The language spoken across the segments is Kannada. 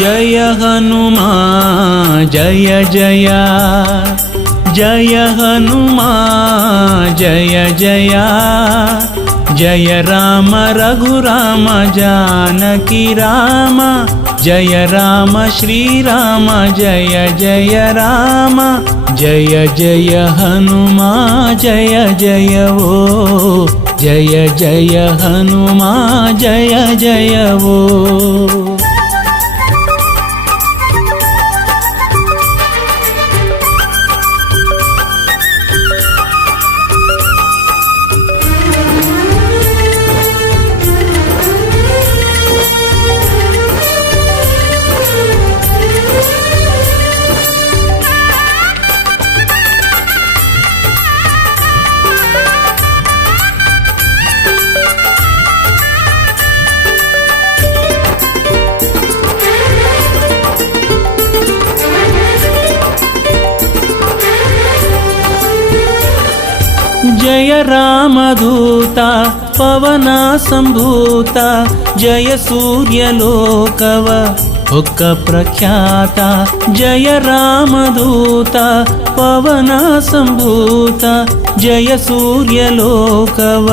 जय हनुमान जय जय, जय हनुमान जय जय, जय राम रघुराम जानकी राम, जय राम श्री राम जय जय राम, जय जय हनुमान जय जय वो, जय जय हनुमान जय जय वो। जय रामदूता पवन संभूता, जय सूर्यलोकव हुक्क प्रख्याता, जय रामदूता पवन संभूता, जय सूर्यलोकव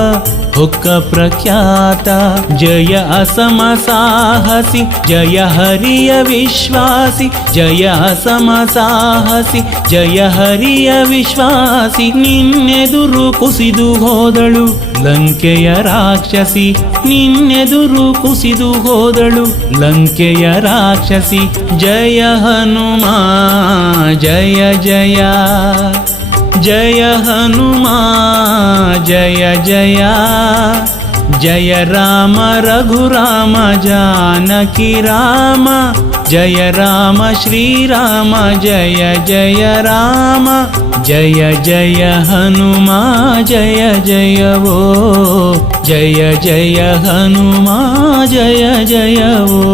हुक्क प्रख्याता, जय असम साहसी जय हरिय विश्वासी, जय असम साहसी जय हरिय विश्वासी, निन्ನೆದುರು ಕುಸಿದು ಹೋದಳು ಲಂಕೆಯ ರಾಕ್ಷಸಿ, ನಿನ್ನೆದುರು ಕುಸಿದು ಹೋದಳು ಲಂಕೆಯ ರಾಕ್ಷಸಿ, ಜಯ ಹನುಮಾನ್ ಜಯ ಜಯ, जय हनुमान जय जय, जय राम रघुराम जानकी राम, जय राम श्री राम जय जय राम, जय जय हनुमान जय जय वो, जय जय हनुमान जय जय वो।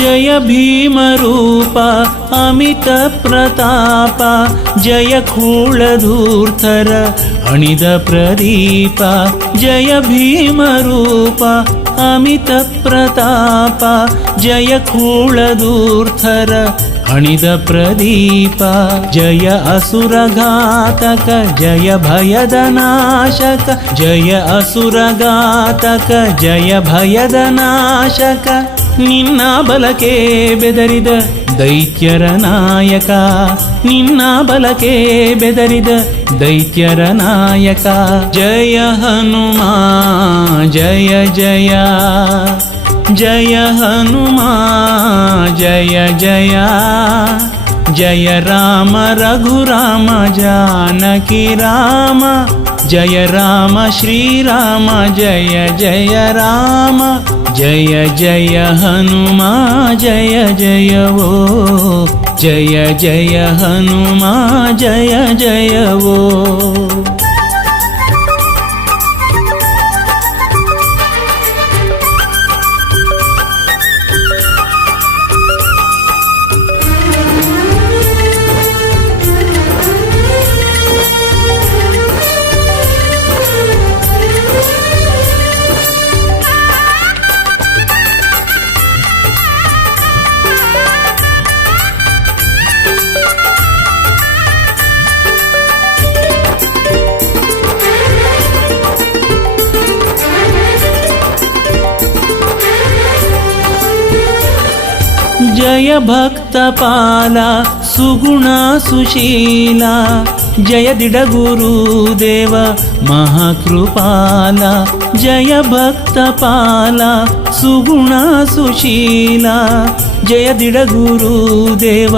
जय भीम रूप अमित प्रताप, जय खूलधूर्धर अणिद प्रदीप, जय भीम रूप अमित प्रताप, जय खूलधूर्धर अणिद प्रदीप, जय असुरघातक जय भयद नाशक, जय असुरघातक जय भयद नाशक, ನಿನ್ನ ಬಲಕೆ ಬೆದರಿದ ದೈತ್ಯರ ನಾಯಕ, ನಿನ್ನ ಬಲಕೆ ಬೆದರಿದ ದೈತ್ಯರ ನಾಯಕ, ಜಯ ಹನುಮಾನ್ ಜಯ ಜಯ, ಜಯ ಹನುಮಾನ್ ಜಯ ಜಯ, ಜಯ ರಾಮ ರಘುರಾಮ जानकी राम, जय राम श्री राम जय जय राम, जय जय हनुमान जय जय वो, जय जय हनुमान जय जय वो। जय भक्तपाल सुगुण सुशील जय दिडगुरुदेव महाकृपाल जय भक्तपाल सुगुण सुशील जय दिडगुरुदेव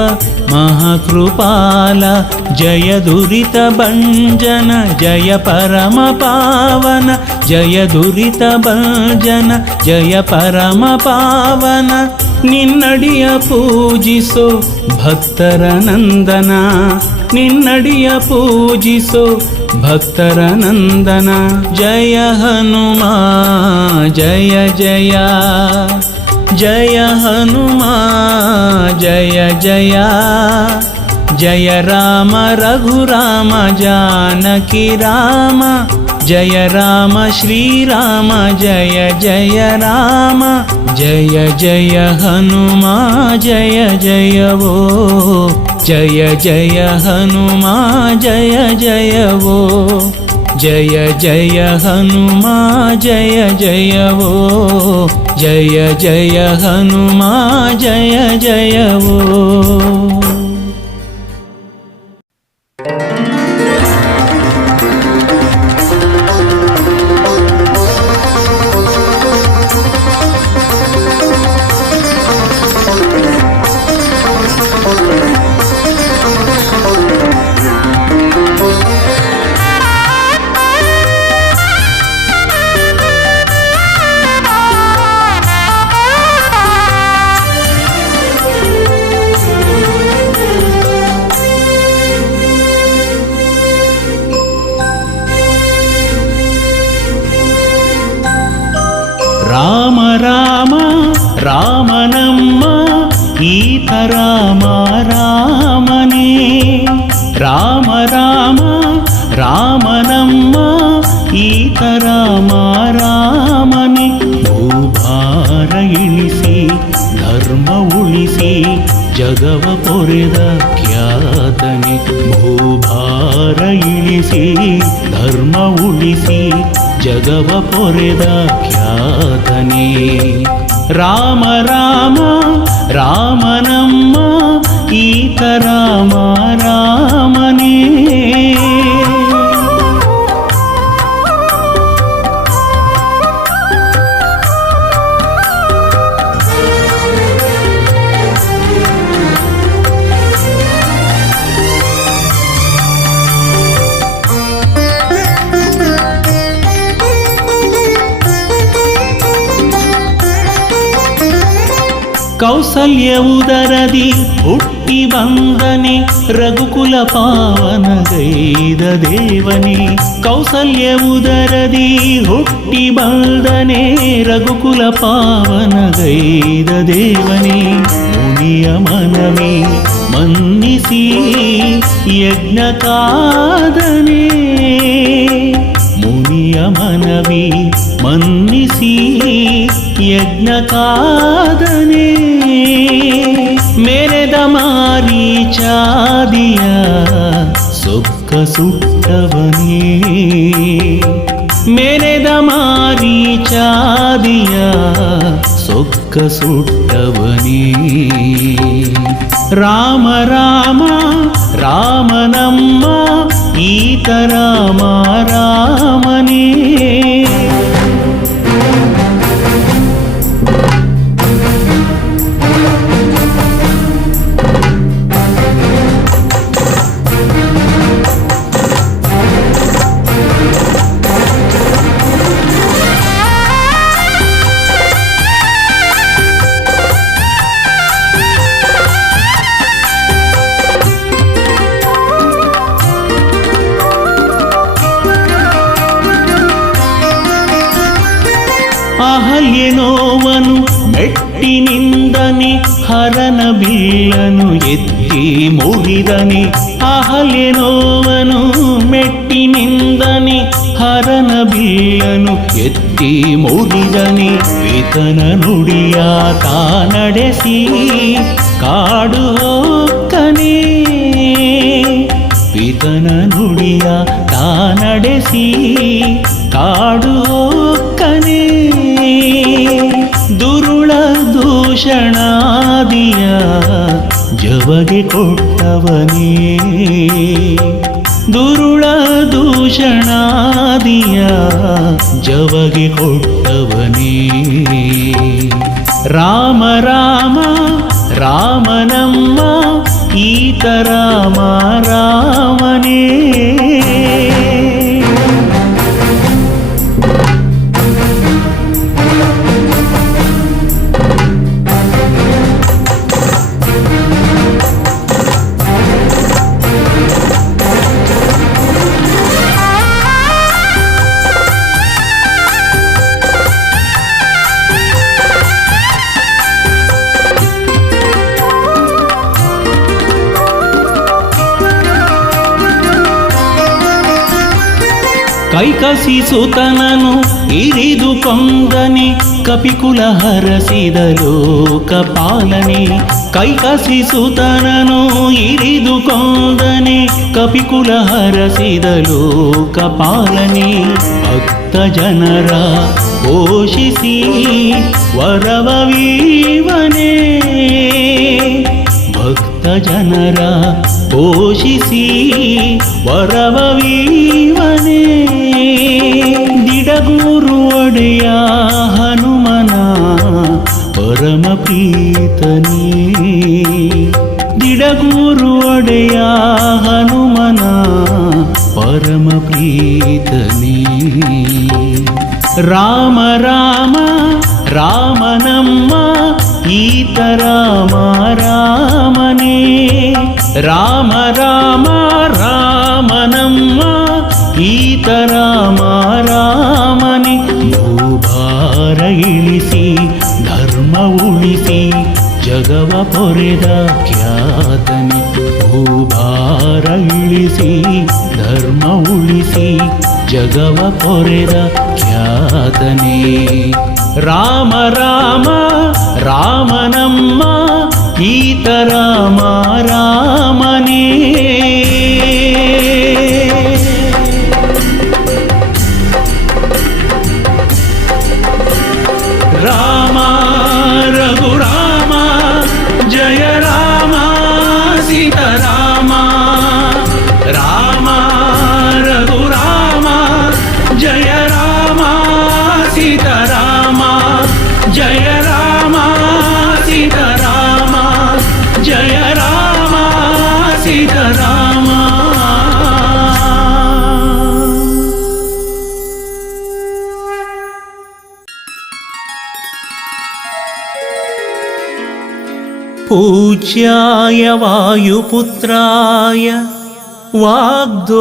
महाकृपाल जय दुरित भंजन जय परम पावन जय दुरित भंजन जय परम पावन निन्नडिय पूजिसो भक्तर नंदन निन्नडिय पूजिसो भक्तर नंदन जय हनुमा जय जय जय हनुमा जय जय जय राम रघुराम जानकी राम जय राम श्री राम जय जय राम जय जय हनुमा जय जय वो जय जय हनुमा जय जय वो जय जय हनुमा जय जय वो जय जय हनुमा जय जय वो। ರಾಮ ರಾಮ ರಾಮನಮ್ಮ ಈತ ರಾಮ ರಾಮನೇ ರಾಮ ರಾಮ ರಾಮನಮ್ಮ ಈತ ರಾಮ ರಾಮನೇ ಭೂಭಾರ ಇಳಿಸಿ ಧರ್ಮ ಉಳಿಸಿ ಜಗವ ಪೊರೆದ ಖ್ಯಾತನೆ ಭೂಭಾರ ಇಳಿಸಿ ಧರ್ಮ ಉಳಿಸಿ ಜಗವ ಪೊರೆದ ಖ್ಯಾತನೇ ರಾಮ ರಾಮ ರಾಮನಮ್ಮ ಈತ ರಾಮ ರಾಮನೇ ಕೌಸಲ್ಯ ಉದರದಿ ಹುಟ್ಟಿ ಬಂದನೆ ರಘುಕುಲ ಪಾವನಗೈದ ದೇವನೇ ಕೌಸಲ್ಯ ಉದರದಿ ಹುಟ್ಟಿ ಬಂದನೆ ರಘುಕುಲ ಪಾವನಗೈದ ದೇವನೇ ಮುನಿಯ ಮನವೇ ಮನ್ನಿಸಿ ಯಜ್ಞ ಕಾದನೆ ಮುನಿಯ ಮನವೇ ಮನ್ನಿಸಿ ಯಜ್ಞ ಕಾದನೆ ಮೆರೆದ ಮಾರೀಚಾದಿಯ ಸೊಕ್ಕ ಸುಟ್ಟವನೇ ಮೆರೆದ ಮಾರೀಚಾದಿಯ ಸೊಕ್ಕ ಸುಟ್ಟವನೇ ರಾಮ ರಾಮ ರಾಮನಮ್ಮ ಈತ ರಾಮ ರಾಮನೇ ಅಹಲ್ಯನೋವನು ಮೆಟ್ಟಿನಿಂದನೆ ಹರನ ಬಿಲ್ಲನು ಎತ್ತಿ ಮುಗಿದನೆ ಅಹಲ್ಯನೋವನು ಮೆಟ್ಟಿನಿಂದನೆ ಹರನ ಬಿಲ್ಲನು ಎತ್ತಿ ಮುಗಿದನೆ ಈತನ ನುಡಿಯ ತಾ ನಡೆಸಿ ಕಾಡು ಹೋಗ್ತಾನೆ ಈತನ ನುಡಿಯ ತಾ ನಡೆಸಿ ಕಾಡು ಹೋಗ್ತಾನೆ ದುರುಳ ದೂಷಣಾದಿಯ ಜವಗೆ ಕೊಟ್ಟವನೇ ದುರುಳ ದೂಷಣಾದಿಯ ಜವಗೆ ಕೊಟ್ಟವನೇ ರಾಮ ರಾಮ ರಾಮನಮ್ಮ ಈತ ರಾಮ ರಾಮನೇ ಕೈಕಸಿ ಸುತನನು ಇರಿದು ಕೊಂದನೆ ಕಪಿಕುಲ ಹರಸಿದ ಲೋಕಪಾಲನೆ ಕೈಕಸಿ ಸುತನನು ಇರಿದು ಕೊಂದನೆ ಕಪಿಕುಲ ಹರಸಿದ ಲೋಕಪಾಲನೆ ಭಕ್ತ ಜನರ ಪೋಷಿಸಿ ವರವವೀವನೇ ಭಕ್ತ ಜನರ ಪೋಷಿಸಿ ವರವವೀವನೇ ದಿಡಗೂರು ಒಡೆಯ ಹನುಮನ ಪರಮ ಪ್ರೀತನೇ ದಿಡಗೂರು ಒಡೆಯ ಹನುಮನ ಪರಮ ಪ್ರೀತನೇ ರಾಮ ರಾಮ ರಾಮನಮ್ಮ ಈತ ರಾಮ ರಾಮನೇ ರಾಮ ರಾಮ ರಾಮನಮ್ಮ ಈತ ರಾಮ ರಾಮನೇ ಭೂಭಾರ ಇಳಿಸಿ ಧರ್ಮ ಉಳಿಸಿ ಜಗವ ಪೊರೆದ ಖ್ಯಾತನೆ ಭೂಭಾರ ಇಳಿಸಿ ಧರ್ಮ ಉಳಿಸಿ ಜಗವ ಪೊರೆದ ಖ್ಯಾತನೆ ರಾಮ ರಾಮ ರಾಮನಮ್ಮ ಈತ ರಾಮ ರಾಮನೇ ರಾಮ ರಘುರಾಮ ಜಯ ರಾಮ ಸೀತಾರಾಮ ರಾಮ ರಘುರಾಮ ಜಯ ರಾಮ ಸೀತಾರಾಮ ಜಯ ರಾಮ ಸೀತಾರಾಮ ಜಯ ರಾಮ ಸೀತಾರಾಮ पूज्याय वायुपुत्राय वाग्दोषविनाशने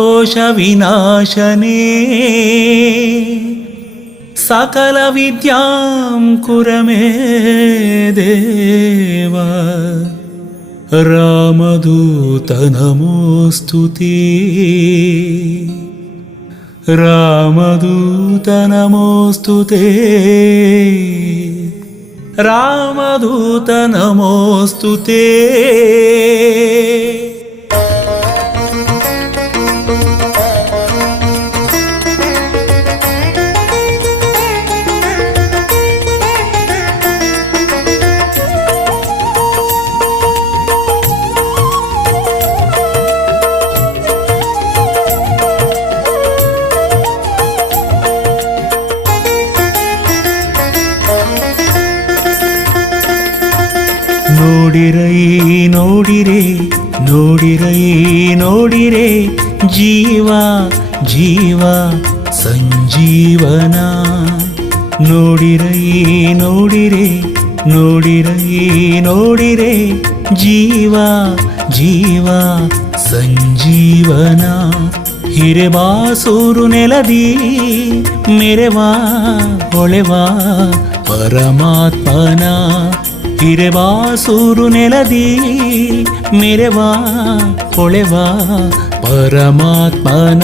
सकलविद्यां कुर मे देव रामदूत नमोऽस्तु ते रामदूत नमोऽस्तु ते रामदूत नमोऽस्तु ते ನೋಡಿರೈ ನೋಡಿರೆ ನೋಡಿರೈ ನೋಡಿರೆ ಜೀವ ಜೀವ ಸಂಜೀವನ ನೋಡಿರೈ ನೋಡಿರೆ ನೋಡಿರೈ ನೋಡಿರೆ ಜೀವ ಜೀವ ಸಂಜೀವನ ಹಿರೆಬಾಸೂರು ನೆಲದಿ ಮೆರೆವಾ ಹೊಳೆವಾ ಪರಮಾತ್ಮನ ಹಿರೆಬಾಸೂರು ನೆಲದಿ ಮೆರೆವಾ ಹೊಳೆವಾ ಪರಮಾತ್ಮನ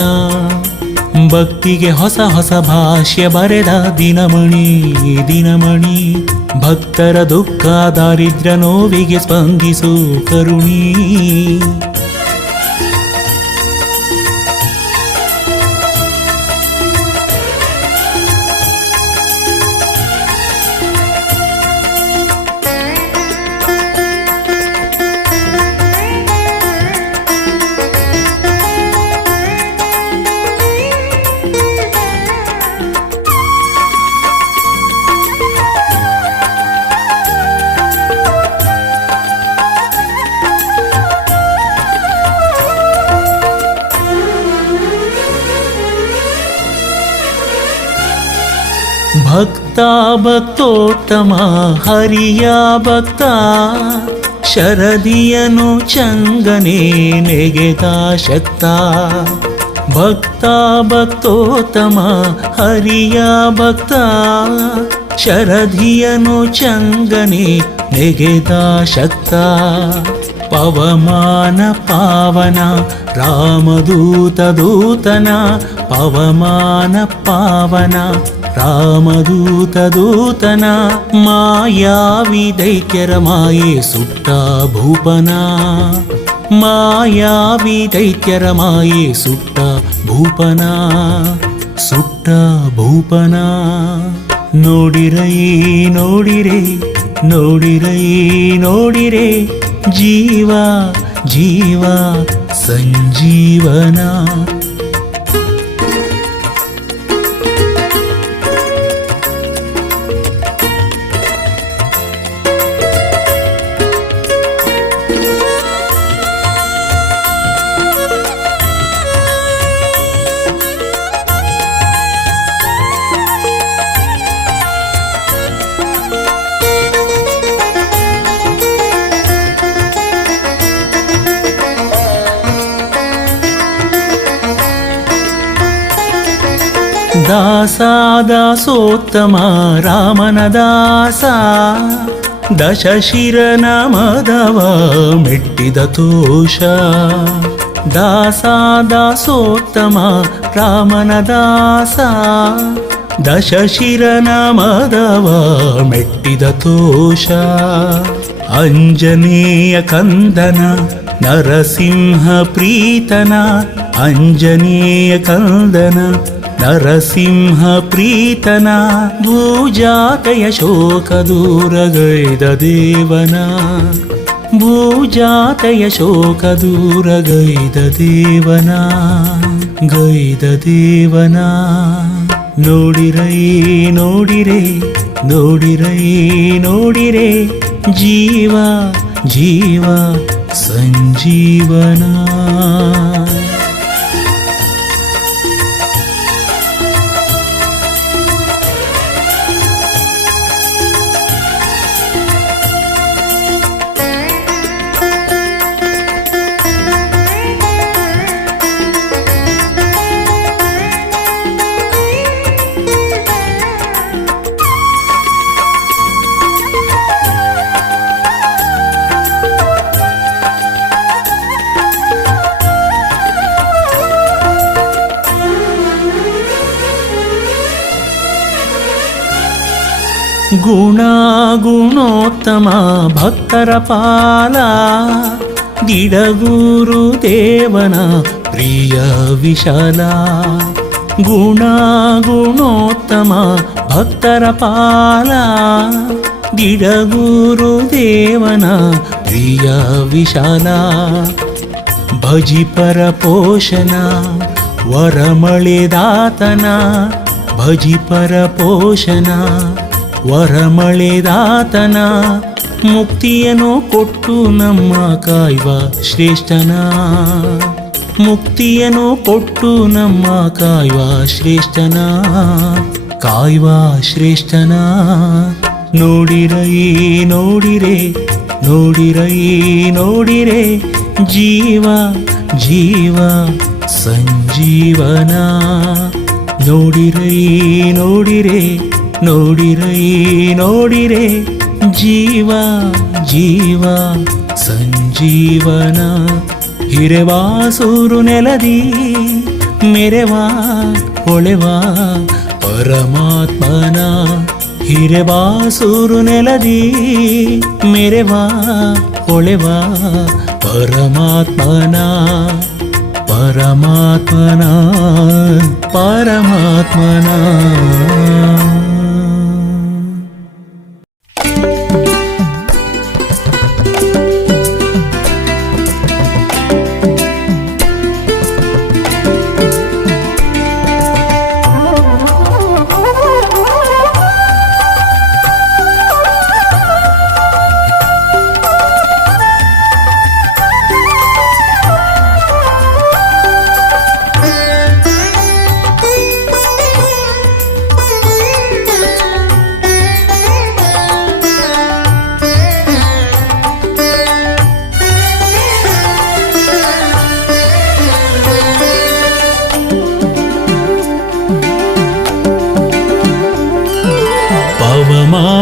ಭಕ್ತಿಗೆ ಹೊಸ ಹೊಸ ಭಾಷ್ಯ ಬರೆದ ದಿನಮಣಿ ದಿನಮಣಿ ಭಕ್ತರ ದುಃಖ ದಾರಿದ್ರ್ಯ ನೋವಿಗೆ ಸ್ಪಂದಿಸು ಕರುಣಿ ಭಕ್ತೋತ್ತಮ ಹರಿಯ ಭಕ್ತ ಶರದಿಯನು ಚಂಗನೆ ನೆಗೆದ ಶಕ್ತ ಭಕ್ತೋತ್ತಮ ಹರಿಯ ಭಕ್ತ ಶರದಿಯನು ಚಂಗನೆ ನೆಗೆದ ಶಕ್ತ ಪವಮಾನ ಪಾವನ ರಾಮದೂತ ದೂತನ ಪವಮಾನ ಪಾವನ ರಾಮದೂತ ದೂತನ ಮಾಯಾವಿ ದೈತ್ಯರ ಮಾಯೆ ಸುಟ್ಟ ಭೂಪನ ಮಾಯಾವಿ ದೈತ್ಯರ ಮಾಯೆ ಸುಟ್ಟ ಭೂಪನ ಸುಟ್ಟ ಭೂಪನ ನೋಡಿರೈ ನೋಡಿರೆ ನೋಡಿರೈ ನೋಡಿರೆ ಜೀವ ಜೀವ ಸಂಜೀವನ ದಾಸೋತ್ತಮ ರಾಮನ ದಾಸ ದಶಶಿರನ ಮದವ ಮೆಟ್ಟಿದ ತೋಷ ದಾಸೋತ್ತಮ ರಾಮನ ದಾಸ ದಶಶಿರನ ಮದವ ಮೆಟ್ಟಿದ ತೋಷ ಅಂಜನೇಯ ಕಂದನ ನರಸಿಂಹ ಪ್ರೀತನ ಅಂಜನೇಯ ಕಂದನ ನರಸಿಂಹ ಪ್ರೀತನ ಭೂಜಾತಯ ಶೋಕ ದೂರಗೈದ ದೇವನ ಭೂಜಾತಯ ಶೋಕ ದೂರಗೈದ ದೇವನ ಗೈದ ದೇವನ ನೋಡಿರೈ ನೋಡಿರೆ ನೋಡಿರೈ ನೋಡಿರೆ ಜೀವ ಜೀವ ಸಂಜೀವನ ಗುಣೋತ್ತಮ ಭಕ್ತರ ಪಾಲ ದಿಡಗೂರು ದೇವನ ಪ್ರಿಯ ವಿಶಾಲ ಗುಣೋತ್ತಮ ಭಕ್ತರ ಪಾಲ ದಿಡಗೂರು ದೇವನ ಪ್ರಿಯ ವಿಶಾಲ ಭಜಿಪರ ಪೋಷಣ ವರಮಳೆದಾತನ ಭಜಿಪರ ಪೋಷಣ ವರಮಳೆದಾತನ ಮುಕ್ತಿಯನ್ನು ಕೊಟ್ಟು ನಮ್ಮ ಕಾಯ್ವ ಶ್ರೇಷ್ಠನ ಮುಕ್ತಿಯನ್ನು ಕೊಟ್ಟು ನಮ್ಮ ಕಾಯ್ವ ಶ್ರೇಷ್ಠನ ಕಾಯ್ವ ಶ್ರೇಷ್ಠನ ನೋಡಿರೈ ನೋಡಿರೆ ನೋಡಿರೈ ನೋಡಿರೆ ಜೀವ ಜೀವ ಸಂಜೀವನ ನೋಡಿರೈ ನೋಡಿರೆ ನೋಡಿರೈ ನೋಡಿರೆ ಜೀವ ಜೀವ ಸಂಜೀವನ ಹಿರೆವಾಸೂರು ನೆಲದಿ ಮೆರೆವಾ ಹೊಳೆವಾ ಪರಮಾತ್ಮನ ಹಿರೆವಾಸೂರು ನೆಲದಿ ಮೆರೆವಾ ಹೊಳೆವಾ ಪರಮಾತ್ಮನ ಪರಮಾತ್ಮನ ಪರಮಾತ್ಮನ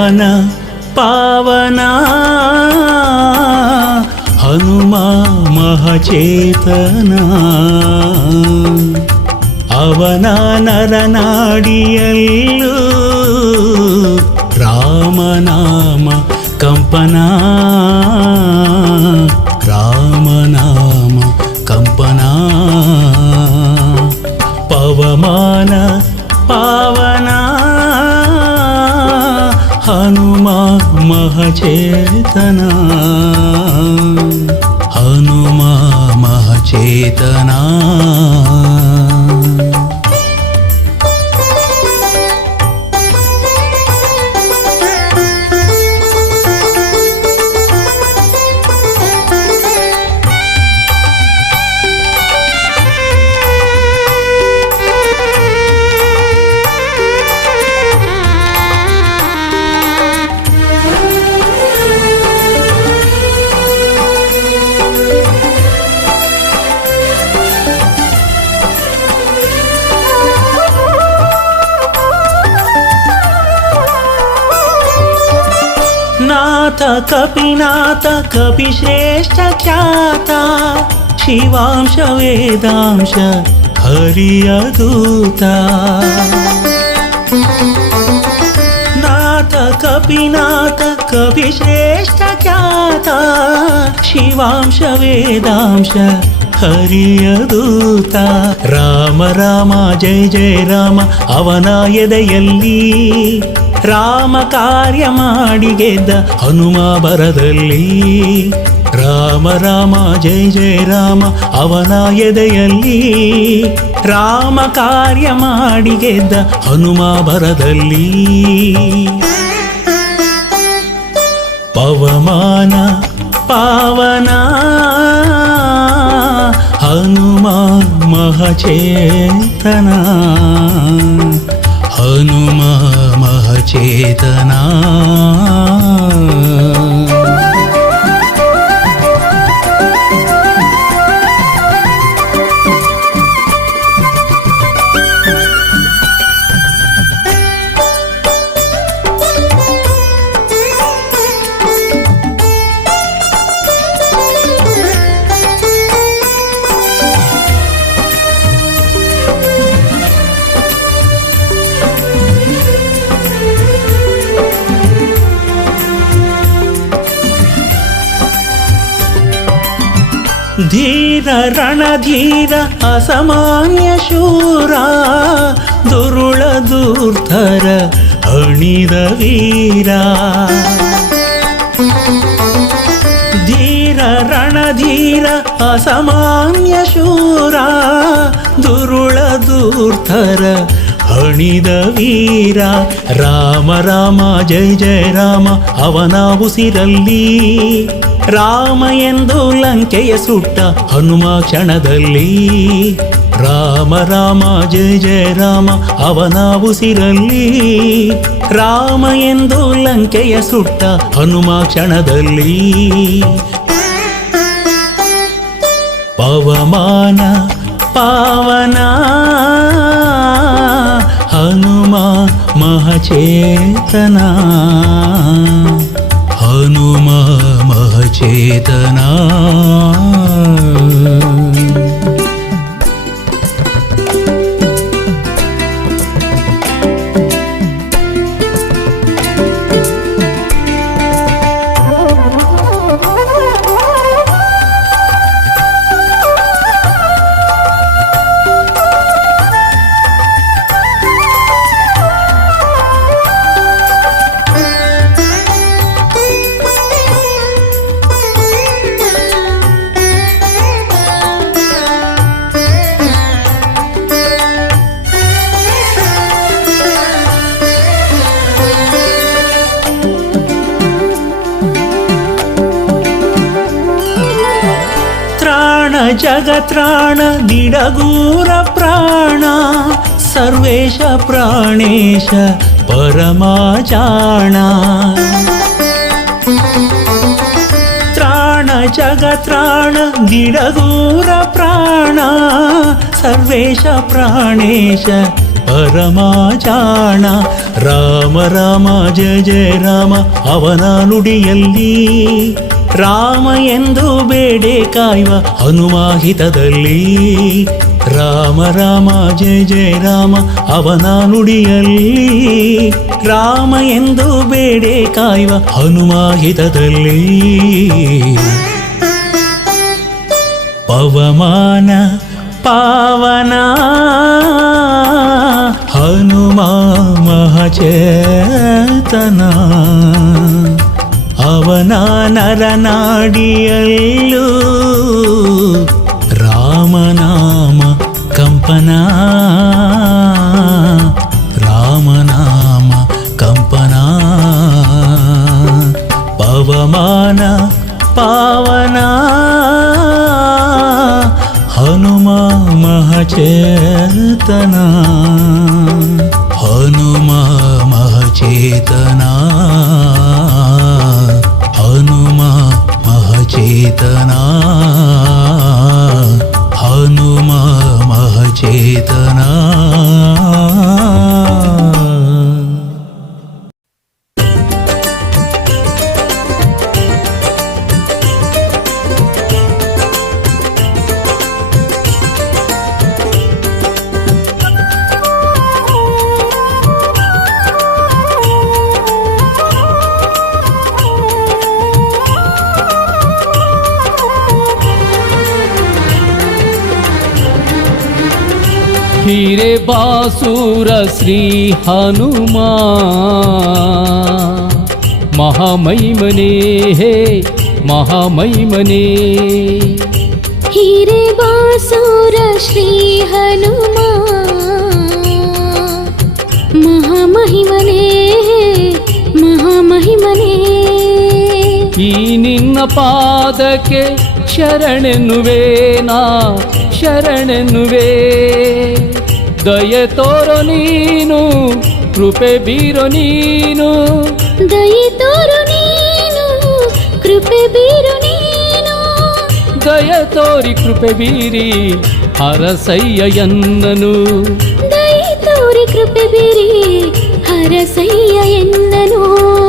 ಪವಮಾನ ಪಾವನ ಹನುಮ ಮಹಚೇತನ ಅವನ ನರನಾಡಿಯಲ್ಲೂ ರಾಮನಾಮ ಕಂಪನ ರಾಮನಾಮ ಕಂಪನ ಪವಮಾನ ಪಾವನ ಹನುಮ ಮಹಚೇತನ ಹನುಮ ಮಹಚೇತನ नाथ कपिनाथ कपिश्रेष्ठ ख्याता शिवांश वेदांश हरियदूता नाथ कपिनाथ कपिश्रेष्ठ ख्याता शिवांश वेदांश ಹರಿಯದೂತ ರಾಮ ರಾಮ ಜಯ ಜಯ ರಾಮ ಅವನ ಎದೆಯಲ್ಲಿ ರಾಮ ಕಾರ್ಯ ಮಾಡಿ ಗೆದ್ದ ಹನುಮ ಬರದಲ್ಲಿ ರಾಮ ರಾಮ ಜಯ ಜಯ ರಾಮ ಅವನ ಎದೆಯಲ್ಲಿ ರಾಮ ಕಾರ್ಯ ಮಾಡಿ ಗೆದ್ದ ಹನುಮ ಬರದಲ್ಲಿ ಪವಮಾನ ಪಾವನ ಹನುಮ ಮಹಚೇತನ ಹನುಮ ಮಹಚೇತನ ಧೀರ ರಣಧೀರ ಅಸಾಮಾನ್ಯ ಶೂರ ದುರುಳ ಧೂರ್ತರ ಅಣಿದ ವೀರ ಧೀರ ರಣಧೀರ ಅಸಾಮಾನ್ಯ ಶೂರ ದುರುಳ ಧೂರ್ತರ ಹಣಿದ ವೀರ ರಾಮ ರಾಮ ಜಯ ಜಯ ರಾಮ ಅವನ ಉಸಿರಲ್ಲಿ ರಾಮ ಎಂದು ಲಂಕೆಯ ಸುಟ್ಟ ಹನುಮ ಕ್ಷಣದಲ್ಲಿ ರಾಮ ರಾಮ ಜಯ ಜಯ ರಾಮ ಅವನ ಉಸಿರಲ್ಲಿ ರಾಮ ಎಂದು ಲಂಕೆಯ ಸುಟ್ಟ ಹನುಮ ಕ್ಷಣದಲ್ಲಿ ಪವಮಾನ ಪಾವನ ಹನುಮ ಮಹಚೇತನ ಹನುಮ ಮಹಚೇತನ ಜಗತ್ರಾಣ ದಿಡಗೂರ ಪ್ರಾಣ ಸರ್ವೇಶ ಪ್ರಾಣೇಶ ಪರಮಾಚಾಣ ತ್ರಾಣ ಜಗತ್ರಾಣ ದಿಡಗೂರ ಪ್ರಾಣ ಸರ್ವೇಶ ಪ್ರಾಣೇಶ ಪರಮಾಚಾಣ ರಾಮ ರಾಮ ಜಯ ಜಯ ರಾಮ ಅವನ ನುಡಿಯಲ್ಲಿ ರಾಮ ಎಂದು ಬೇಡೆ ಕಾಯುವ ಹನುಮಾಹಿತದಲ್ಲಿ ರಾಮ ರಾಮ ಜಯ ಜಯ ರಾಮ ಅವನ ನುಡಿಯಲ್ಲಿ ರಾಮ ಎಂದು ಬೇಡೆ ಕಾಯುವ ಹನುಮಾಹಿತದಲ್ಲಿ ಪವಮಾನ ಪಾವನ ಹನುಮಾ ಮಹಚೇತನ ಅವನ ನರನಾಡಿಯಲ್ಲೂ ರಾಮನಾಮ ಕಂಪನ ರಾಮನಾಮ ಕಂಪನ ಪವಮಾನ ಪಾವನ ಹನುಮಾ ಮಹಚೇತನ ಹನುಮಾ ಮಹಚೇತನ ಹನುಮಾ ಮಹಚೇತನ ಹನುಮಾ ಮಹಚೇತನ हीरे बासुर श्री हनुमा महामहिमने हे महामहिमने हीरे बासुर श्री हनुमा महामहिमने महामहिमने ಈ ನಿನ್ನ ಪಾದಕ್ಕೆ ಶರಣೆನ್ನುವೇನಾ ಶರಣೆನ್ನುವೆ ದಯೆ ತೋರೋ ನೀನು ಕೃಪೆ ಬೀರೋ ನೀನು ದಯೆ ತೋರು ನೀನು ಕೃಪೆ ಬೀರು ನೀನು ದಯೆ ತೋರಿ ಕೃಪೆ ಬೀರಿ ಹರಸಯ್ಯ ಎನ್ನನು ದಯೆ ತೋರಿ ಕೃಪೆ ಬೀರಿ ಹರಸಯ್ಯ ಎನ್ನನು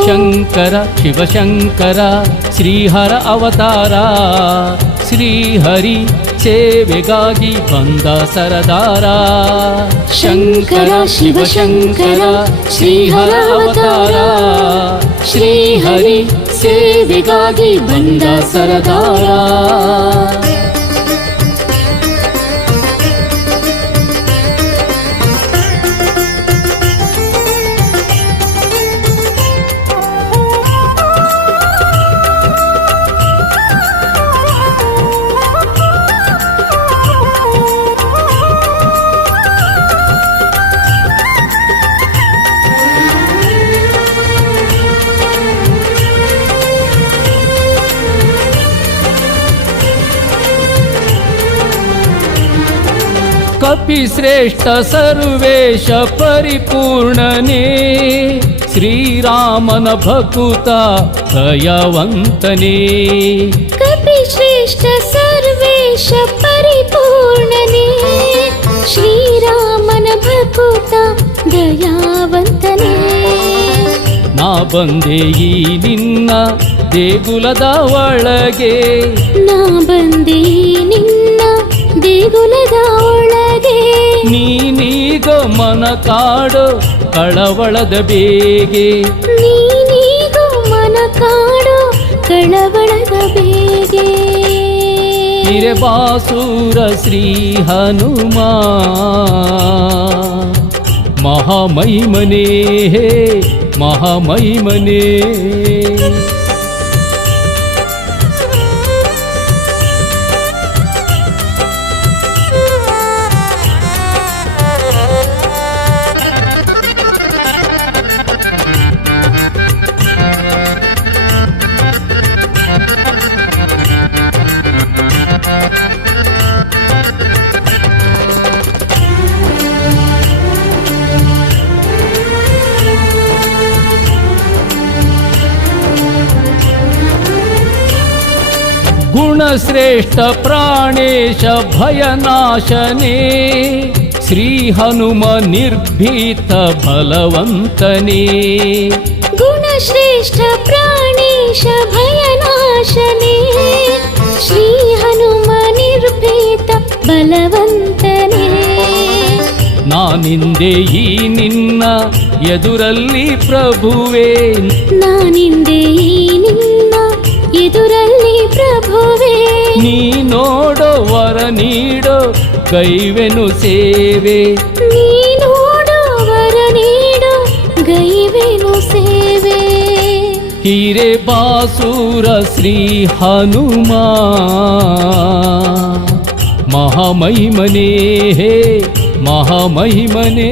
ಶಂಕರ ಶಿವಶಂಕರ ಶ್ರೀಹರ ಅವತಾರ ಶ್ರೀಹರಿ ಸೇವೆಗಾಗಿ ಬಂದ ಸರದಾರ ಶಂಕರ ಶಿವಶಂಕರ ಶ್ರೀಹರ ಅವತಾರ ಶ್ರೀಹರಿ ಸೇವೆಗಾಗಿ ಬಂದ ಸರದಾರ कपि श्रेष्ठ सर्वेश परिपूर्णने श्रीरामन भकुत दयावंतने कपि श्रेष्ठ सर्वेश परिपूर्णने श्रीरामन भकुत दयावंतने ನಾ ಬಂದೆ ಈ ನಿನ್ನ ದೇಗುಲದ ಒಳಗೆ ನಾ ಬಂದೆ ನಿನ್ನ ದೇಗುಲದ ಒಳಗೆ ನೀನೀಗ ಮನ ಕಾಡು ಕಳವಳದ ಬೇಗೆ ನೀನೀಗ ಮನ ಕಾಡು ಕಳವಳದ ಬೇಗೆ ಹಿರೆ ಬಾಸೂರ ಶ್ರೀ ಹನುಮಾ ಮಹಾಮಹಿಮನೇ ಹೇ ಮಹಾಮಹಿಮನೇ गुणश्रेष्ठ प्राणेश भयनाशने ಶ್ರೀ ಹನುಮ ನಿರ್ಭೀತ ಬಲವಂತನೇ ಗುಣಶ್ರೇಷ್ಠ ಪ್ರಾಣೇಶ ಭಯನಾಶನೇ ಶ್ರೀ ಹನುಮ ನಿರ್ಭೀತ ಬಲವಂತನೇ ನಾನಿಂದೆ ಈ ನಿನ್ನ ಎದುರಲ್ಲಿ ಪ್ರಭುವೇ ನಾನಿಂದೆ ಈ ನಿನ್ನ ಎದುರಲ್ಲಿ ಪ್ರಭುವೇ ನೀ ನೋಡೋ ವರ ನೀಡೋ ಕೈವೆನು ಸೇವೆ ನೀ ನೋಡೋ ವರ ನೀಡೋ ಗೈವೇನು ಸೇವೆ ಹಿರೆ ಬಾಸೂರ ಶ್ರೀ ಹನುಮ ಮಹಾಮಹಿಮನೇ ಹೇ ಮಹಾಮಹಿಮನೇ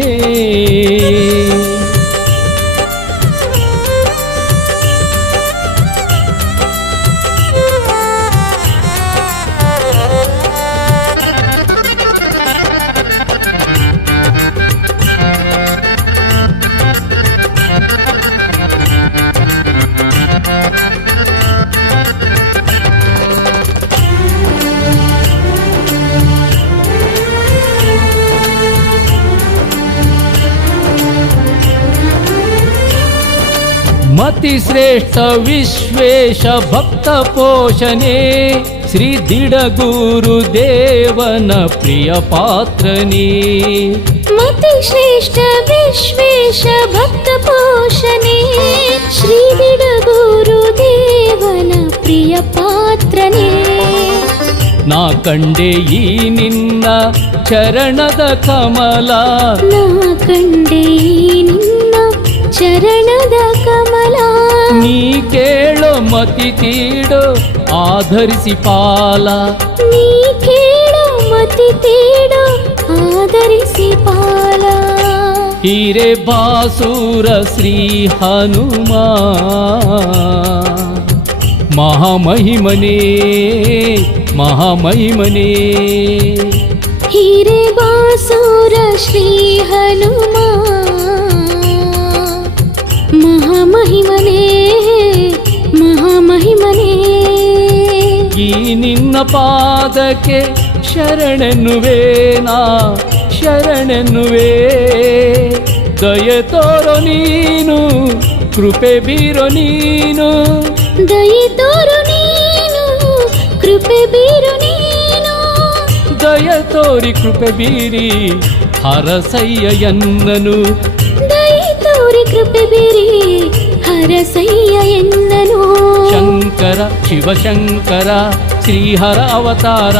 ಮತಿ ಶ್ರೇಷ್ಠ ವಿಶ್ವೇಶ ಭಕ್ತ ಪೋಷಣೆ ಶ್ರೀ ದಿಡಗೂರು ದೇವನ ಪ್ರಿಯ ಪಾತ್ರನೇ ಮತಿ ಶ್ರೇಷ್ಠ ವಿಶ್ವೇಶ ಭಕ್ತ ಪೋಷಣೆ ಶ್ರೀ ಬಿಡಗೂರು ದೇವನ ಪ್ರಿಯ ಪಾತ್ರನೇ ನಾ ಕಂಡೆ ಈ ನಿನ್ನ ಚರಣದ ಕಮಲ ನಾ ಕಂಡೆ ಈ ನಿನ್ನ ಚರಣದ ಕಮಲ ನೀ ಕೇಳೋ ಮತಿ ತೀಡೋ ಆಧರಿಸಿ ಪಾಲ ನೀ ಕೇಳೋ ಮತಿ ತೇಡೋ ಆಧರಿಸಿ ಪಾಲ ಹಿರೆ ಬಾಸೂರ ಶ್ರೀ ಹನುಮ ಮಹಾಮಹಿಮನೇ ಮಹಾಮಹಿಮನೇ ಹಿರೆ ಬಾಸೂರ ಶ್ರೀ ಹನುಮ ಮಹಾಮಹಿಮನೇ ಮಹಾಮಹಿಮನೇ ಈ ನಿನ್ನ ಪಾದಕ್ಕೆ ಶರಣೆನ್ನುವೇನಾ ಶರಣೆನ್ನುವೇ ದಯೆ ತೋರೋ ನೀನು ಕೃಪೆ ಬೀರೋ ನೀನು ದಯೆ ತೋರು ನೀನು ಕೃಪೆ ಬೀರು ನೀನು ದಯ ತೋರಿ ಕೃಪೆ ಬೀರಿ ಹರಸಯ್ಯ ಎನ್ನನು ದಯೆ ತೋರಿ ಕೃಪೆ ಬೀರಿ ಹರಸಯ್ಯ ಎನ್ನನು ಶಂಕರ ಶಿವಶಂಕರ ಶ್ರೀಹರ ಅವತಾರ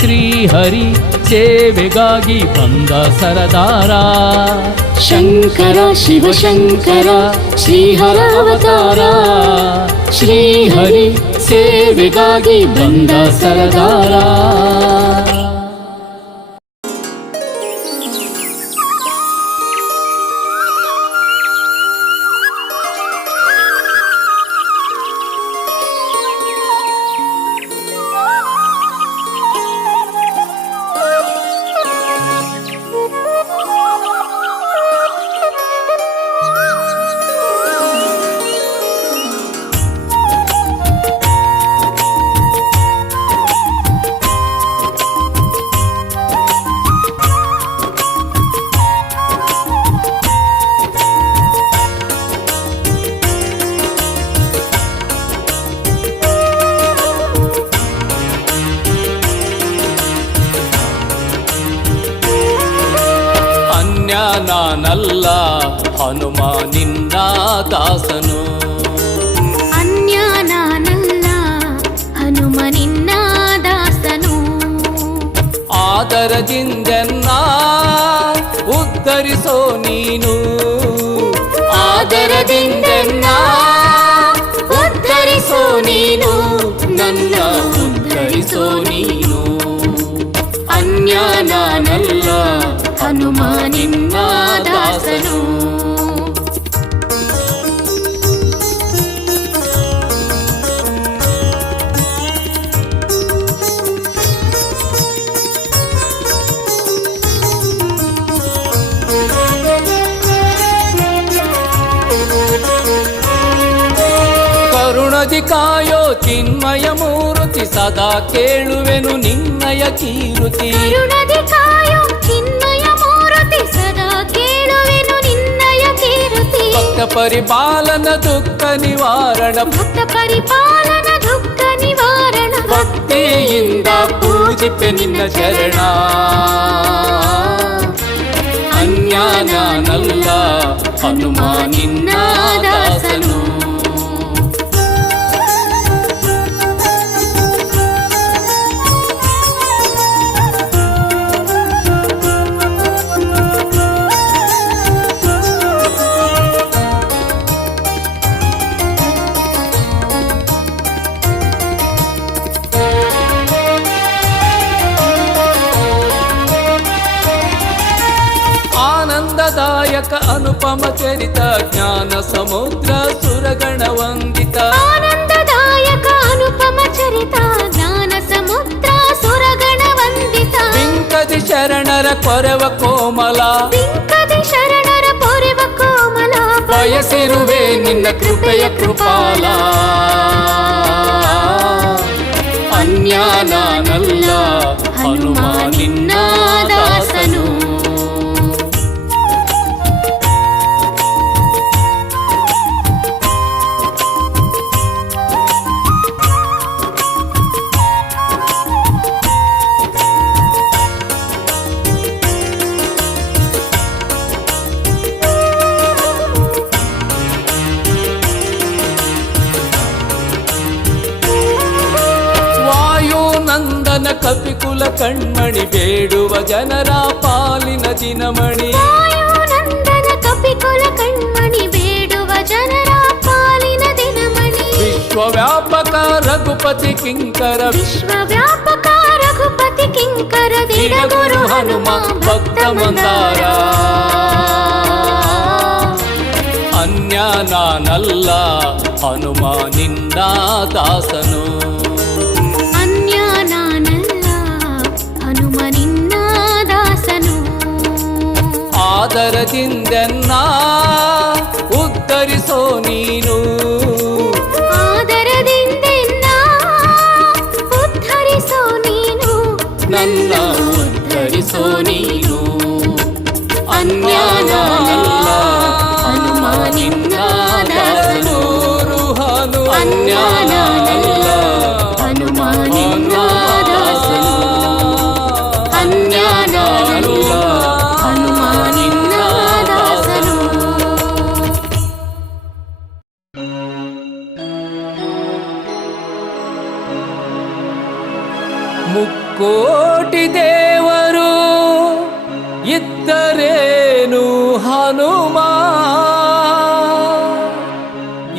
ಶ್ರೀಹರಿ ಸೇವೆಗಾಗಿ ಬಂದ ಸರದಾರ ಶಂಕರ ಶಿವಶಂಕರ ಶ್ರೀಹರ ಅವತಾರ ಶ್ರೀಹರಿ ಸೇವೆಗಾಗಿ ಬಂದ ಸರದಾರ ನಾನಲ್ಲ ಹನುಮ ನಿನ್ನ ದಾಸನು ಅನ್ಯ ನಾನಲ್ಲ ಹನುಮ ನಿನ್ನ ದಾಸನು ಆದರದಿಂದೆನ್ನ ಉದ್ಧರಿಸೋ ನೀನು ಆದರದಿಂದೆನ್ನ ಉದ್ಧರಿಸೋ ನೀನು ನನ್ನ ಉದ್ಧರಿಸೋ ನೀನು ಅನ್ಯ ನಾನಲ್ಲ ಹನುಮ ನಿನ್ನ ದಾಸನು ಕರುಣದಿ ಕಾಯೋ ಚಿನ್ಮಯ ಮೂರುತಿ ಸದಾ ಕೇಳುವೆನು ನಿನ್ನಯ ಕೀರುತಿ ಕರುಣದಿ ಕಾಯೋ ಚಿನ್ಮಯ ಭಕ್ತ ಪರಿಪಾಲನ ದುಃಖ ನಿವಾರಣ ಭಕ್ತ ಪರಿಪಾಲನ ದುಃಖ ನಿವಾರಣ ಭಕ್ತಿಯಿಂದ ಪೂಜಿಪೆ ನಿನ್ನ ಚರಣ ಅನ್ಯಾನಲ್ಲ ಹನುಮ ನಿನ್ನ ದಾಸನು ಆನಂದದಾಯಕ ಅನುಪಮ ಚರಿತ ಜ್ಞಾನ ಸಮುದ್ರ ಸುರಗಣ ವಂದಿತ ಆನಂದದಾಯಕ ಅನುಪಮ ಚರಿತ ಜ್ಞಾನ ಸಮುದ್ರ ಸುರಗಣ ವಂದಿತ ಬಿಂಕದಿ ಶರಣರ ಕೊರವ ಕೋಮಲ ಬಿಂಕದಿ ಶರಣರ ಪೊರೆವ ಕೋಮಲ ಬಯಸಿರುವೆ ನಿನ್ನ ಕೃಪೆಯ ಕೃಪಾಲ ಅನ್ಯಾನಲ್ಲ ಹನುಮ ನಿನ್ನ ದಾಸನು ವಾಯುನಂದನ ಕಪಿಕುಲ ಕಣ್ಮಣಿ ಬೇಡುವ ಜನರ ಪಾಲಿನ ದಿನಮಣಿ ವಾಯುನಂದನ ಕಪಿಕುಲ ಕಣ್ಮಣಿ ಬೇಡುವ ಜನರ ಪಾಲಿನ ದಿನಮಣಿ ವಿಶ್ವವ್ಯಾಪಕ ರಘುಪತಿ ಕಿಂಕರ ವಿಶ್ವವ್ಯಾಪಕ ರಘುಪತಿ ಕಿಂಕರ ದಿಡಗುರು ಹನುಮ ಭಕ್ತ ಮಂದಾರ ಅನ್ಯಾನಲ್ಲ ಹನುಮ ನಿನ್ನ ದಾಸನು ಅನ್ಯಾನಲ್ಲ ಹನುಮ ನಿನ್ನ ದಾಸನು ಆದರದಿಂದೆನ್ನ ಉದ್ಧರಿಸೋ ನೀನು ಆದರದಿಂದೆನ್ನ ಉದ್ಧರಿಸೋ ನೀನು ನನ್ನ ಉದ್ಧರಿಸೋ ನೀನು ಅನ್ಯಾನಲ್ಲ ಹನುಮ ನಿನ್ನ ದಾಸನು ಅನ್ಯಾನಲ್ಲ ಹನುಮ ನಿನ್ನ ದಾಸನು ಅನ್ಯಾನಲ್ಲ ಹನುಮ ನಿನ್ನ ದಾಸನು ಮುಕ್ಕೋಟಿ ದೇವರು ಇದ್ದರೇನು ಹನುಮ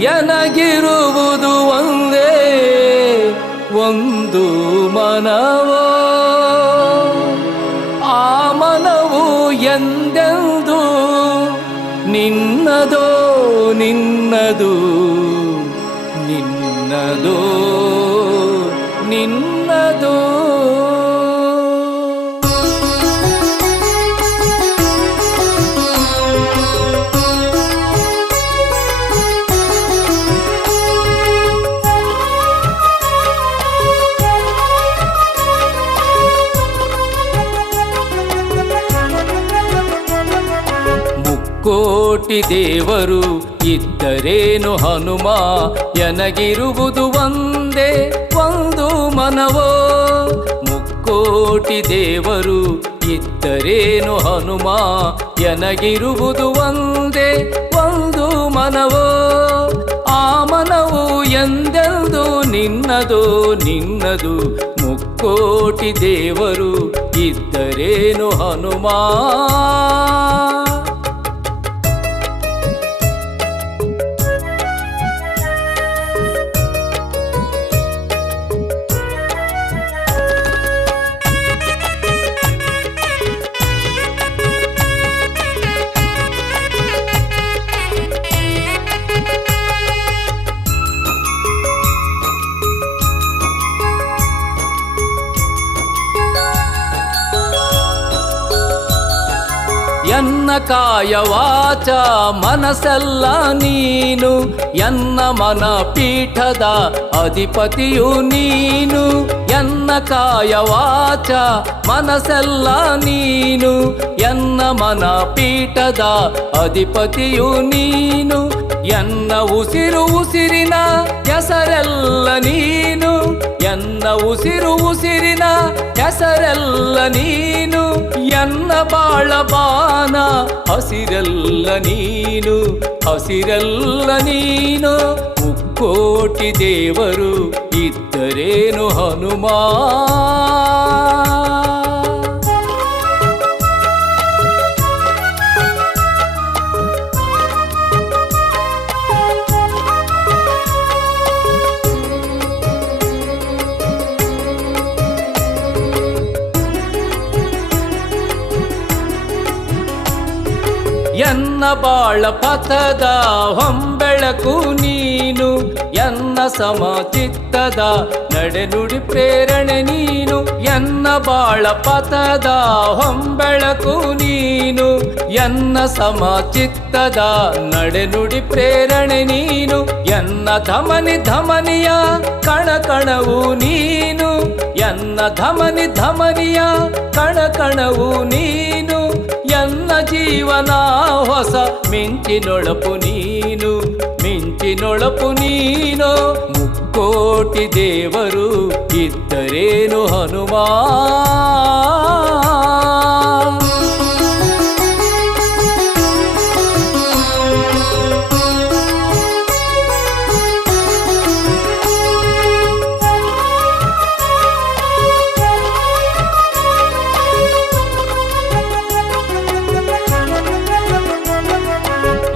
ಎನಗಿರುವುದು ಒಂದೇ ಒಂದು ಮನವೋ ಆ ಮನವು ಎಂದೆಂದು ನಿನ್ನದೋ ನಿನ್ನದು ನಿನ್ನದೋ ನಿನ್ನದೋ ಕೋಟಿ ದೇವರು ಇದ್ದರೇನು ಹನುಮ ಎನಗಿರುವುದು ಒಂದೇ ಒಂದು ಮನವೋ ಮುಕ್ಕೋಟಿ ದೇವರು ಇದ್ದರೇನು ಹನುಮ ಎನಗಿರುವುದು ಒಂದೇ ಒಂದು ಮನವೋ ಆ ಮನವು ಎಂದೆಂದು ನಿನ್ನದು ನಿನ್ನದು ಮುಕ್ಕೋಟಿ ದೇವರು ಇದ್ದರೇನು ಹನುಮ ಎನ್ನ ಕಾಯ ವಾಚ ಮನಸ್ಸೆಲ್ಲ ನೀನು ಎನ್ನ ಮನ ಪೀಠದ ಅಧಿಪತಿಯು ನೀನು ಎನ್ನ ಕಾಯ ವಾಚ ಮನಸ್ಸೆಲ್ಲ ನೀನು ಎನ್ನ ಮನ ಪೀಠದ ಅಧಿಪತಿಯು ನೀನು ಎನ್ನ ಉಸಿರು ಉಸಿರಿನ ಹೆಸರೆಲ್ಲ ನೀನು ಎನ್ನ ಉಸಿರು ಉಸಿರಿನ ಹೆಸರೆಲ್ಲ ನೀನು ಎನ್ನ ಬಾಳ ಬಾನ ಹಸಿರೆಲ್ಲ ನೀನು ಹಸಿರೆಲ್ಲ ನೀನು ಮುಕ್ಕೋಟಿ ದೇವರು ಇದ್ದರೇನು ಹನುಮ ಎನ್ನ ಬಾಳ ಪಥದ ಹೊಂಬೆಳಕು ನೀನು ಎನ್ನ ಸಮಚಿತ್ತದ ನಡೆನುಡಿ ಪ್ರೇರಣೆ ನೀನು ಎನ್ನ ಬಾಳ ಪಥದ ಹೊಂಬೆಳಕು ನೀನು ಎನ್ನ ಸಮಚಿತ್ತದ ನಡೆನುಡಿ ಪ್ರೇರಣೆ ನೀನು ಎನ್ನ ಧಮನಿ ಧಮನಿಯ ಕಣಕಣವು ನೀನು ಎನ್ನ ಧಮನಿ ಧಮನಿಯ ಕಣಕಣವು ನೀನು ಎನ್ನ ಜೀವನ ಹೊಸ ಮಿಂಚಿನೊಳಪು ನೀನು ಮಿಂಚಿನೊಳಪು ನೀನು ಮುಕ್ಕೋಟಿ ದೇವರು ಇದ್ದರೇನು ಹನುಮ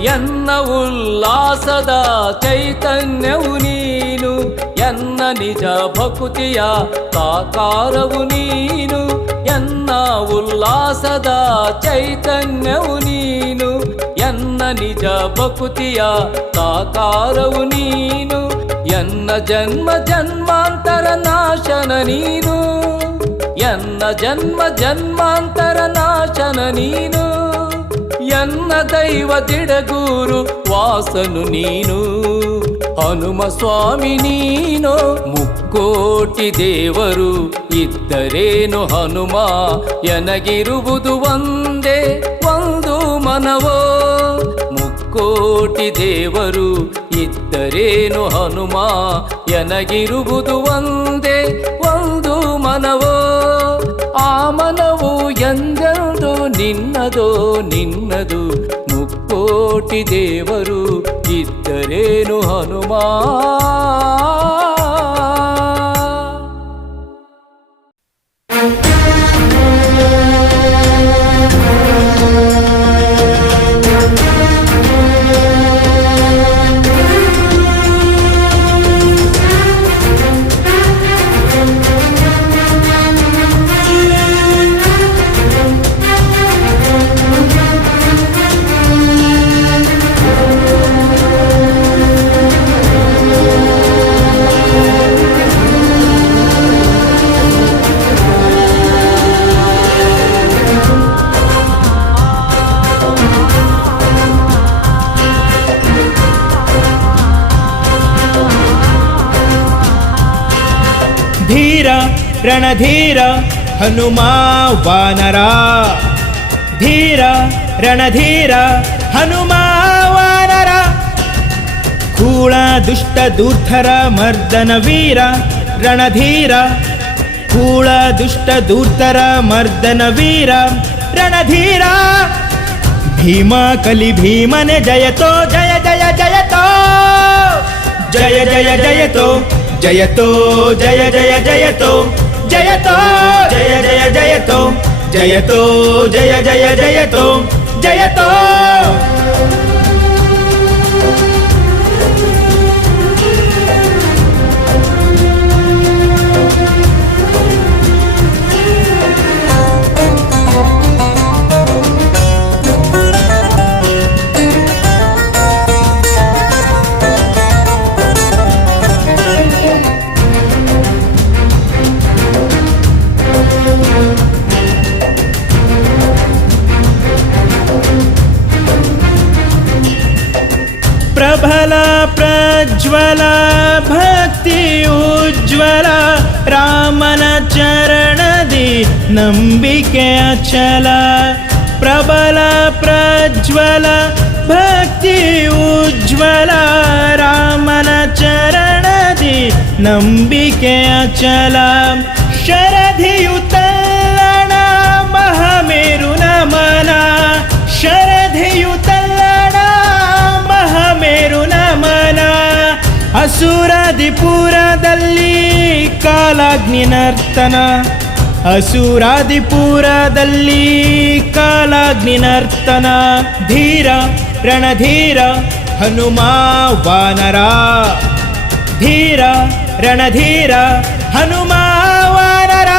ಎನ್ನ ಉಲ್ಲಾಸದ ಚೈತನ್ಯವು ನೀನು ಎನ್ನ ನಿಜ ಭಕುತಿಯ ಸಾಕಾರವು ನೀನು ಎನ್ನ ಉಲ್ಲಾಸದ ಚೈತನ್ಯವು ನೀನು ಎನ್ನ ನಿಜ ಭಕುತಿಯ ಸಾಕಾರವು ನೀನು ಎನ್ನ ಜನ್ಮ ಜನ್ಮಾಂತರ ನಾಶನ ನೀನು ಎನ್ನ ಜನ್ಮ ಜನ್ಮಾಂತರ ನಾಶನ ನೀನು ಎನ್ನ ದೈವ ದಿಡಗೂರು ವಾಸನು ನೀನು ಹನುಮ ಸ್ವಾಮಿ ನೀನು ಮುಕ್ಕೋಟಿ ದೇವರು ಇದ್ದರೇನು ಹನುಮ ಎನಗಿರುವುದು ಒಂದೇ ಒಂದು ಮನವೋ ಮುಕ್ಕೋಟಿ ದೇವರು ಇದ್ದರೇನು ಹನುಮ ಎನಗಿರುವುದು ಒಂದೇ ಒಂದು ಮನವೋ ಆ ಮನವು ಎಂದೆಂದು ನಿನ್ನದೋ ನಿನ್ನದು ಮುಕ್ಕೋಟಿ ದೇವರು ಇದ್ದರೇನು ಹನುಮ ಧೀರ ರಣಧೀರ ಹನುಮ ವಾನರ ಧೀರ ರಣಧೀರ ಹನುಮ ವಾನರ ಕೂಳ ದುಷ್ಟ ದೂರ್ಧರ ಮರ್ದನ ವೀರ ರಣಧೀರ ಕೂಳ ದುಷ್ಟ ದೂರ್ಧರ ಮರ್ದನ ವೀರ ರಣಧೀರ ಭೀಮ ಕಲಿ ಭೀಮನೆ ಜಯತೋ ಜಯ ಜಯ ಜಯತೋ ಜಯ ಜಯ ಜಯತೋ ಜಯತೋ ಜಯ ಜಯ ಜಯತೋ ಜಯತೋ ಜಯ ಜಯ ಜಯತೋ ಜಯತೋ ಜಯ ಜಯ ಜಯತೋ ಜಯತೋ ಪ್ರಜ್ವಲ ಭಕ್ತಿ ಉಜ್ವಲ ರಾಮನ ಚರಣದಿ ನಂಬಿಕೆ ಅಚಲ ಪ್ರಬಲ ಪ್ರಜ್ವಲ ಭಕ್ತಿ ಉಜ್ವಲ ರಾಮನ ಚರಣದಿ ನಂಬಿಕೆ ಅಚಲ ಶರಧಿಯುತಲ್ಲಣ ಮಹಾಮೇರು ನಮನ ಶರಧಿಯುತಲ್ಲಣ ಮಹಾಮೇರು ನಮನ ಅಸುರಾದಿಪುರದಲ್ಲಿ ಕಾಲಾಗ್ನಿ ನರ್ತನ ಅಸುರಾದಿಪುರದಲ್ಲಿ ಕಾಲಾಗ್ನಿ ನರ್ತನ ಧೀರ ರಣಧೀರ ಹನುಮ ವಾನರ ಧೀರ ರಣಧೀರ ಹನುಮ ವಾನರ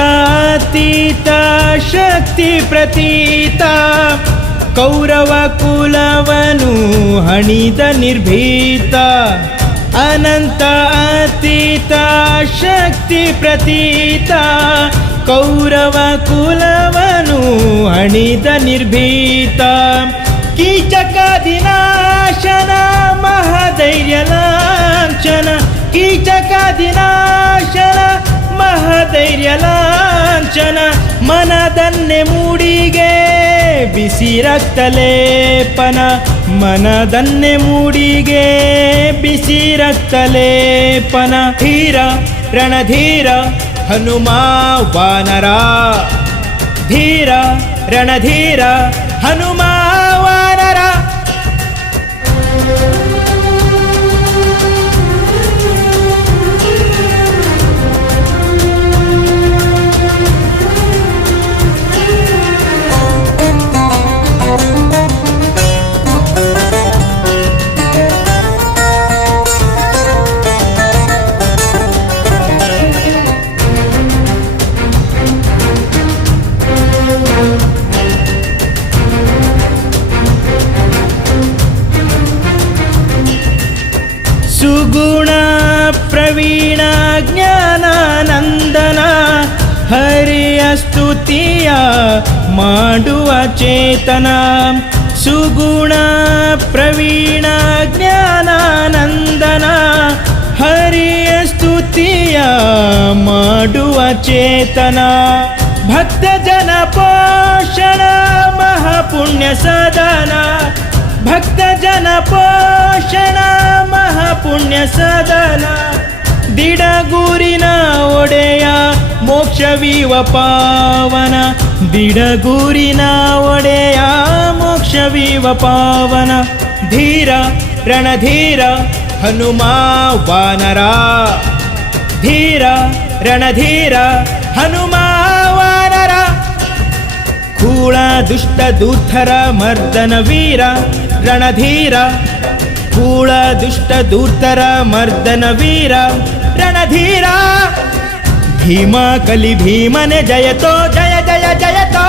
ಅನಂತಾತೀತ ಶಕ್ತಿ ಪ್ರತೀತ ಕೌರವ ಕುಲವನು ಹಣಿದ ನಿರ್ಭೀತ ಅನಂತ ಅತೀತ ಶಕ್ತಿ ಪ್ರತೀತ ಕೌರವ ಕುಲವನು ಹಣಿದ ನಿರ್ಭೀತ ಕೀಚಕಾದಿನಾಶನ ಮಹಾಧೈರ್ಯ ಲಾಂಛನ ಕೀಚಕಾದಿನಾಶನ ಮಹಾಧೈರ್ಯ ಲಾಂಛನ ಮನದನ್ನೆ ಮೂಡಿಗೆ ಬಿಸಿ ರಕ್ತಲೇಪನ ಮನದನ್ನೆ ಮೂಡಿಗೆ ಬಿಸಿ ರಕ್ತಲೇಪನ ಧೀರ ರಣಧೀರ ಹನುಮ ವಾನರ ಧೀರ ರಣಧೀರ ಹನುಮ ವಾನರ ಸುಗುಣ ಪ್ರವೀಣ ಜ್ಞಾನಾನಂದನ ಹರಿಯ ಸ್ತುತಿಯ ಮಾಡುವ ಚೇತನ ಸುಗುಣ ಪ್ರವೀಣ ಜ್ಞಾನಾನಂದನ ಹರಿಯ ಸ್ತುತಿಯ ಮಾಡುವ ಚೇತನ ಭಕ್ತ ಜನ ಪೋಷಣ ಮಹಾಪುಣ್ಯ ಸದನ ಭಕ್ತ ಜನ ಪೋಷಣ ಮಹಾಪುಣ್ಯ ಸದನ ದಿಡಗೂರಿನ ಒಡೆಯ ಮೋಕ್ಷವೀವ ಪಾವನ ದಿಡಗೂರಿನ ಒಡೆಯ ಮೋಕ್ಷವೀವ ಪಾವನ ಧೀರ ರಣಧೀರ ಹನುಮ ವಾನರ ಧೀರ ರಣಧೀರ ಹನುಮ ವಾನರ ಕೂಳ ದುಷ್ಟ ದೂರ್ಧರ ಮರ್ದನ ವೀರ ರಣಧೀರ ಕೂಳ ದುಷ್ಟ ದೂರ್ಧರ ಮರ್ದನ ವೀರ ರಣಧೀರ ಭೀಮ ಕಲಿ ಭೀಮನೆ ಜಯತೋ ಜಯ ಜಯ ಜಯತೋ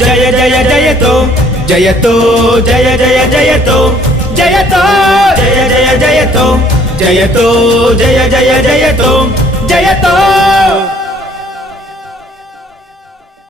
ಜಯ ಜಯ ಜಯತೋ ಜಯತೋ ಜಯ ಜಯ ಜಯತೋ ಜಯತೋ ಜಯ ಜಯ ಜಯತೋ ಜಯತೋ ಜಯ ಜಯ ಜಯತೋ ಜಯತೋ